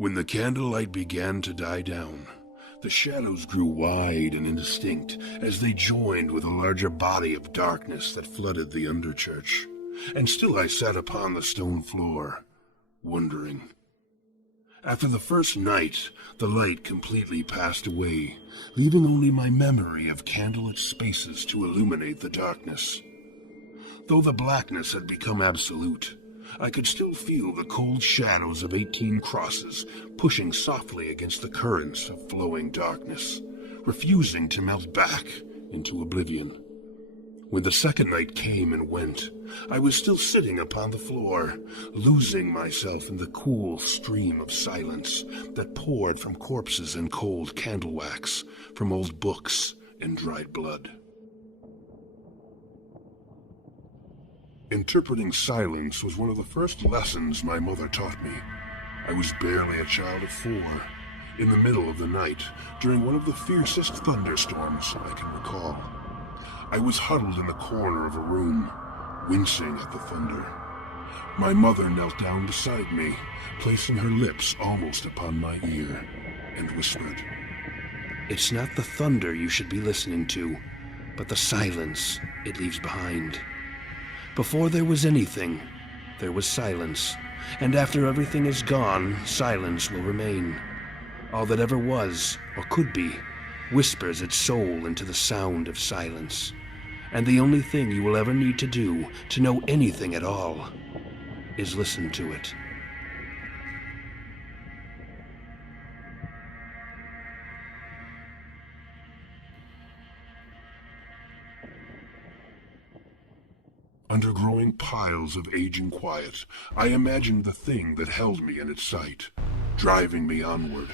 When the candlelight began to die down, the shadows grew wide and indistinct as they joined with a larger body of darkness that flooded the underchurch. And still I sat upon the stone floor, wondering. After the first night, the light completely passed away, leaving only my memory of candlelit spaces to illuminate the darkness. Though the blackness had become absolute, I could still feel the cold shadows of 18 crosses pushing softly against the currents of flowing darkness, refusing to melt back into oblivion. When the second night came and went, I was still sitting upon the floor, losing myself in the cool stream of silence that poured from corpses and cold candle wax, from old books and dried blood. Interpreting silence was one of the first lessons my mother taught me. I was barely a child of 4, in the middle of the night, during one of the fiercest thunderstorms I can recall. I was huddled in a corner of a room, wincing at the thunder. My mother knelt down beside me, placing her lips almost upon my ear, and whispered, "It's not the thunder you should be listening to, but the silence it leaves behind. Before there was anything, there was silence, and after everything is gone, silence will remain. All that ever was, or could be, whispers its soul into the sound of silence. And the only thing you will ever need to do to know anything at all is listen to it." Under growing piles of aging quiet, I imagined the thing that held me in its sight, driving me onward.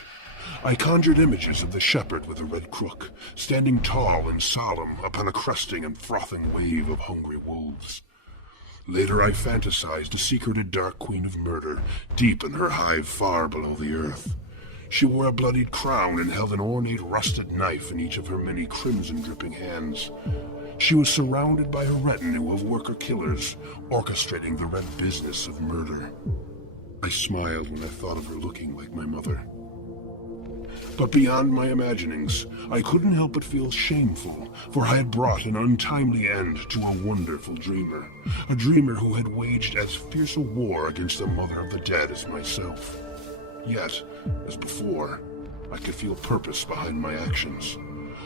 I conjured images of the shepherd with a red crook, standing tall and solemn upon a cresting and frothing wave of hungry wolves. Later I fantasized a secreted dark queen of murder, deep in her hive far below the earth. She wore a bloodied crown and held an ornate rusted knife in each of her many crimson-dripping hands. She was surrounded by a retinue of worker-killers, orchestrating the red business of murder. I smiled when I thought of her looking like my mother. But beyond my imaginings, I couldn't help but feel shameful, for I had brought an untimely end to a wonderful dreamer, a dreamer who had waged as fierce a war against the mother of the dead as myself. Yet, as before, I could feel purpose behind my actions,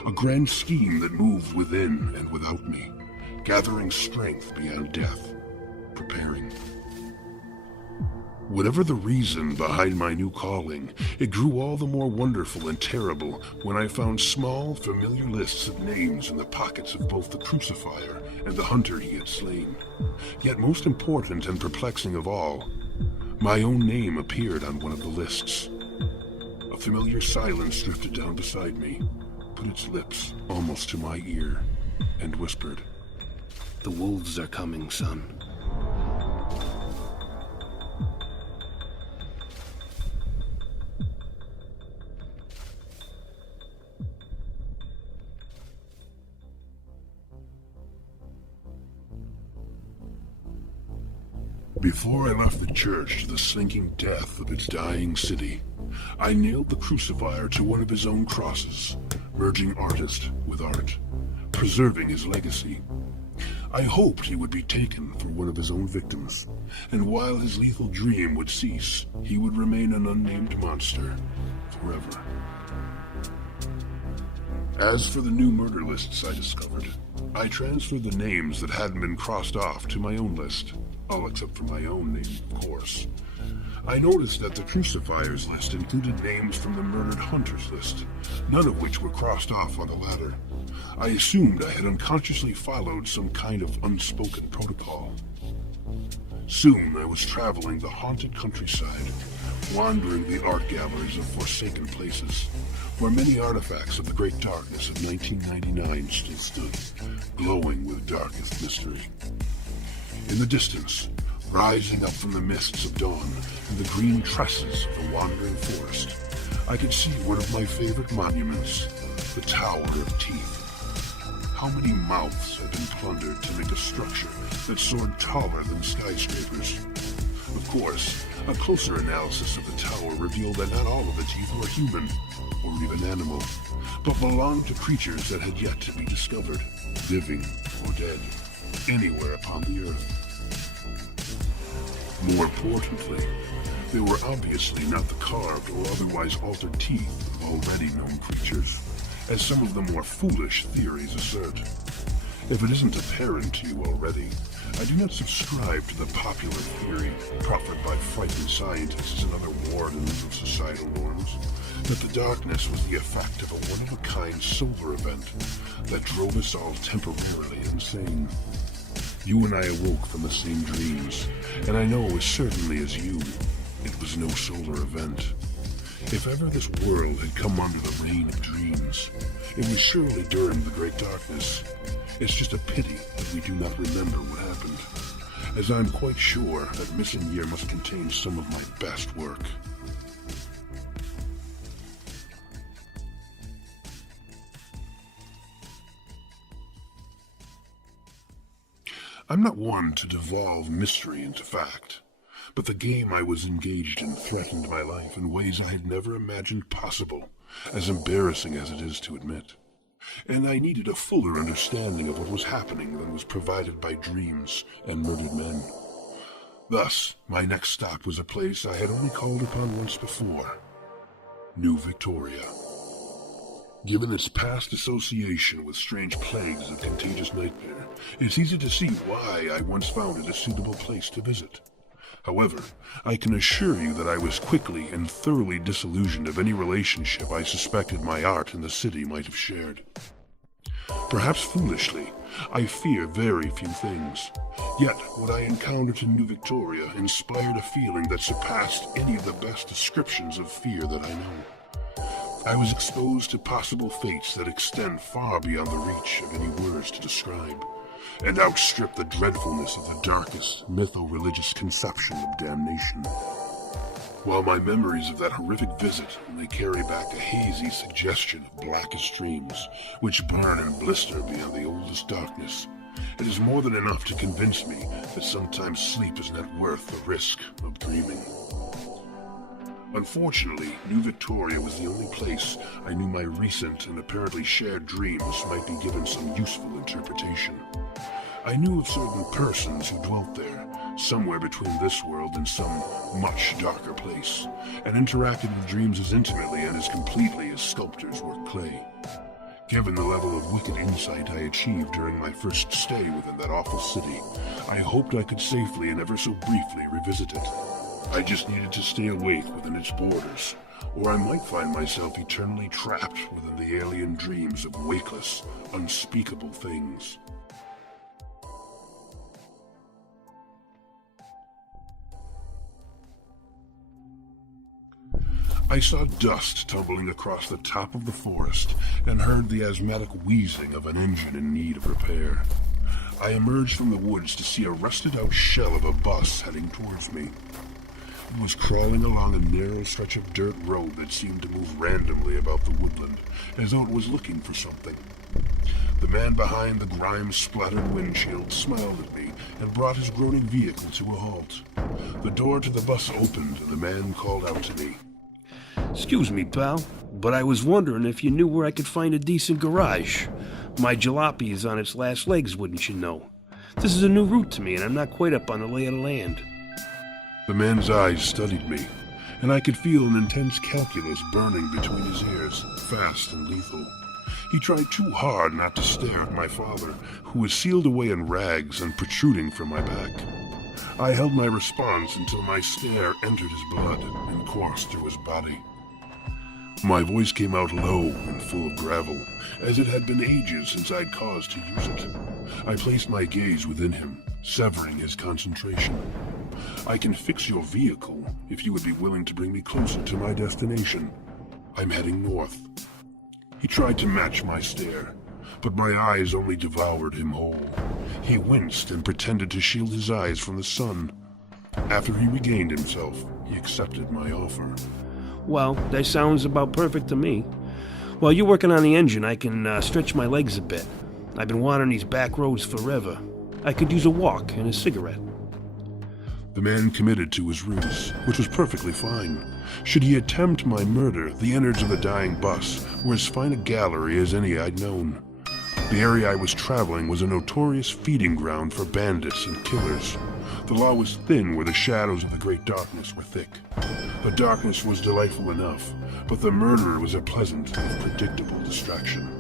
a grand scheme that moved within and without me, gathering strength beyond death, preparing. Whatever the reason behind my new calling, it grew all the more wonderful and terrible when I found small, familiar lists of names in the pockets of both the crucifier and the hunter he had slain. Yet most important and perplexing of all, my own name appeared on one of the lists. A familiar silence drifted down beside me, put its lips almost to my ear, and whispered, "The wolves are coming, son." Before I left the church to the slinking death of its dying city, I nailed the crucifier to one of his own crosses, merging artist with art, preserving his legacy. I hoped he would be taken for one of his own victims, and while his lethal dream would cease, he would remain an unnamed monster forever. As for the new murder lists I discovered, I transferred the names that hadn't been crossed off to my own list, all except for my own name, of course. I noticed that the crucifier's list included names from the murdered hunter's list, none of which were crossed off on the latter. I assumed I had unconsciously followed some kind of unspoken protocol. Soon I was traveling the haunted countryside, wandering the art galleries of forsaken places, where many artifacts of the great darkness of 1999 still stood, glowing with darkest mystery. In the distance, rising up from the mists of dawn and the green tresses of the wandering forest, I could see one of my favorite monuments, the Tower of Teeth. How many mouths had been plundered to make a structure that soared taller than skyscrapers? Of course, a closer analysis of the tower revealed that not all of the teeth were human, or even animal, but belonged to creatures that had yet to be discovered, living or dead, anywhere upon the earth. More importantly, they were obviously not the carved or otherwise altered teeth of already known creatures, as some of the more foolish theories assert. If it isn't apparent to you already, I do not subscribe to the popular theory, proffered by frightened scientists and other wardens of societal norms, that the darkness was the effect of a one-of-a-kind solar event that drove us all temporarily insane. You and I awoke from the same dreams, and I know as certainly as you, it was no solar event. If ever this world had come under the reign of dreams, it was surely during the Great Darkness. It's just a pity that we do not remember what happened, as I'm quite sure that missing year must contain some of my best work. I'm not one to devolve mystery into fact, but the game I was engaged in threatened my life in ways I had never imagined possible, as embarrassing as it is to admit. And I needed a fuller understanding of what was happening than was provided by dreams and murdered men. Thus, my next stop was a place I had only called upon once before: New Victoria. Given its past association with strange plagues of contagious nightmare, it's easy to see why I once found it a suitable place to visit. However, I can assure you that I was quickly and thoroughly disillusioned of any relationship I suspected my art and the city might have shared. Perhaps foolishly, I fear very few things. Yet, what I encountered in New Victoria inspired a feeling that surpassed any of the best descriptions of fear that I know. I was exposed to possible fates that extend far beyond the reach of any words to describe, and outstrip the dreadfulness of the darkest mytho-religious conception of damnation. While my memories of that horrific visit may carry back a hazy suggestion of blackest dreams, which burn and blister beyond the oldest darkness, it is more than enough to convince me that sometimes sleep is not worth the risk of dreaming. Unfortunately, New Victoria was the only place I knew my recent and apparently shared dreams might be given some useful interpretation. I knew of certain persons who dwelt there, somewhere between this world and some much darker place, and interacted with dreams as intimately and as completely as sculptors work clay. Given the level of wicked insight I achieved during my first stay within that awful city, I hoped I could safely and ever so briefly revisit it. I just needed to stay awake within its borders, or I might find myself eternally trapped within the alien dreams of wakeless, unspeakable things. I saw dust tumbling across the top of the forest and heard the asthmatic wheezing of an engine in need of repair. I emerged from the woods to see a rusted-out shell of a bus heading towards me. It was crawling along a narrow stretch of dirt road that seemed to move randomly about the woodland, as though it was looking for something. The man behind the grime-splattered windshield smiled at me and brought his groaning vehicle to a halt. The door to the bus opened and the man called out to me. "Excuse me, pal, but I was wondering if you knew where I could find a decent garage. My jalopy is on its last legs, wouldn't you know? This is a new route to me, and I'm not quite up on the lay of the land." The man's eyes studied me, and I could feel an intense calculus burning between his ears, fast and lethal. He tried too hard not to stare at my father, who was sealed away in rags and protruding from my back. I held my response until my stare entered his blood and coursed through his body. My voice came out low and full of gravel, as it had been ages since I'd cause to use it. I placed my gaze within him, severing his concentration. "I can fix your vehicle if you would be willing to bring me closer to my destination. I'm heading north." He tried to match my stare, but my eyes only devoured him whole. He winced and pretended to shield his eyes from the sun. After he regained himself, he accepted my offer. "Well, that sounds about perfect to me. While you're working on the engine, I can stretch my legs a bit. I've been wandering these back roads forever. I could use a walk and a cigarette." The man committed to his ruse, which was perfectly fine. Should he attempt my murder, the innards of the dying bus were as fine a gallery as any I'd known. The area I was traveling was a notorious feeding ground for bandits and killers. The law was thin where the shadows of the great darkness were thick. The darkness was delightful enough, but the murderer was a pleasant, if predictable distraction.